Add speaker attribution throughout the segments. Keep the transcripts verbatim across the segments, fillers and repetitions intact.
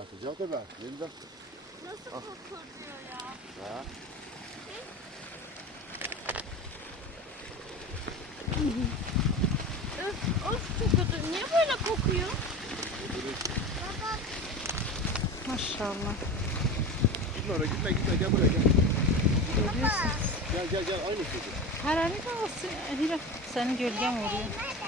Speaker 1: Sıcak da ben. Yeniden.
Speaker 2: Nasıl kokuyor diyor ya.
Speaker 1: Ha.
Speaker 2: Öf of çok kötü. Niye böyle kokuyor? Baba.
Speaker 3: Maşallah.
Speaker 1: Gitme oraya gitme gitme gel buraya gel.
Speaker 3: Görüyorsunuz.
Speaker 1: Gel gel gel aynı çocuk.
Speaker 3: Hararet olsun. Elira senin gölgen vuruyor.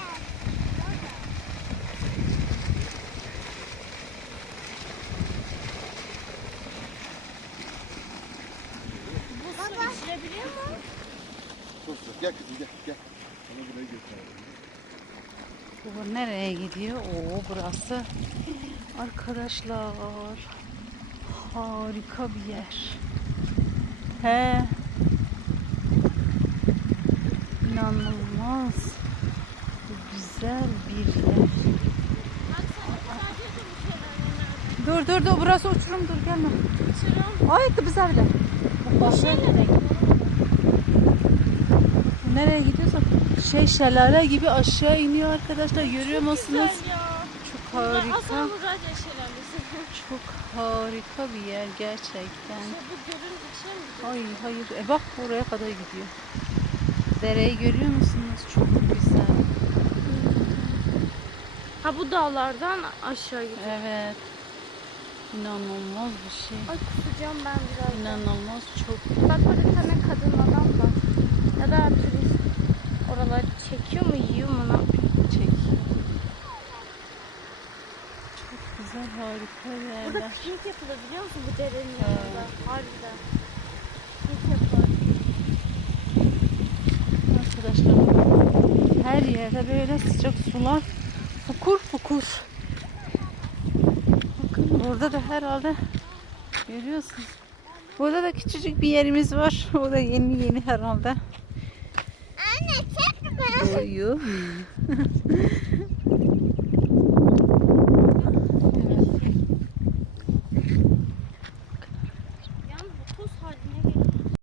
Speaker 2: Bu su içilebiliyor mu?
Speaker 1: Çok sıcak. Gel kızım gel gel. Sana burayı göstereyim.
Speaker 3: Bu nereye gidiyor? Oo burası. Arkadaşlar. Harika bir yer. He. İnanılmaz. Güzel bir yer.
Speaker 2: Baksana sadece de bu şeyler.
Speaker 3: Dur dur dur burası uçurum dur gelme.
Speaker 2: Uçurum.
Speaker 3: Ay kız bile.
Speaker 2: Bu şey nereye gidiyor?
Speaker 3: Nereye gidiyorsa şey şelale gibi aşağı iniyor arkadaşlar. Görüyor musunuz?
Speaker 2: Güzel ya.
Speaker 3: Çok
Speaker 2: Bunlar
Speaker 3: harika.
Speaker 2: Hasan Murat Yaşaramızı.
Speaker 3: Çok harika bir yer gerçekten.
Speaker 2: Bu gölün içine mi gidiyor?
Speaker 3: Hayır hayır. E bak buraya kadar gidiyor. Dereyi görüyor musunuz? Çok güzel.
Speaker 2: Ha bu dağlardan aşağı gidiyor.
Speaker 3: Evet. İnanılmaz bir şey.
Speaker 2: Ay kusacağım ben biraz.
Speaker 3: İnanılmaz çok.
Speaker 2: Bak orada bir tane kadın adam var. Ya da turist oraları çekiyor mu yiyor mu ne yapıyor?
Speaker 3: Çek. Çok güzel harika
Speaker 2: Burada
Speaker 3: yerler.
Speaker 2: piknik yapılır biliyor musun bu derenin yanında? Harbiden. Piknik yapılır.
Speaker 3: Arkadaşlar her yerde böyle sıcak sular fukur fukur. Bakın burada da herhalde görüyorsunuz. Burada da küçücük bir yerimiz var. O da yeni yeni herhalde.
Speaker 2: Anne çekme.
Speaker 3: Boyu.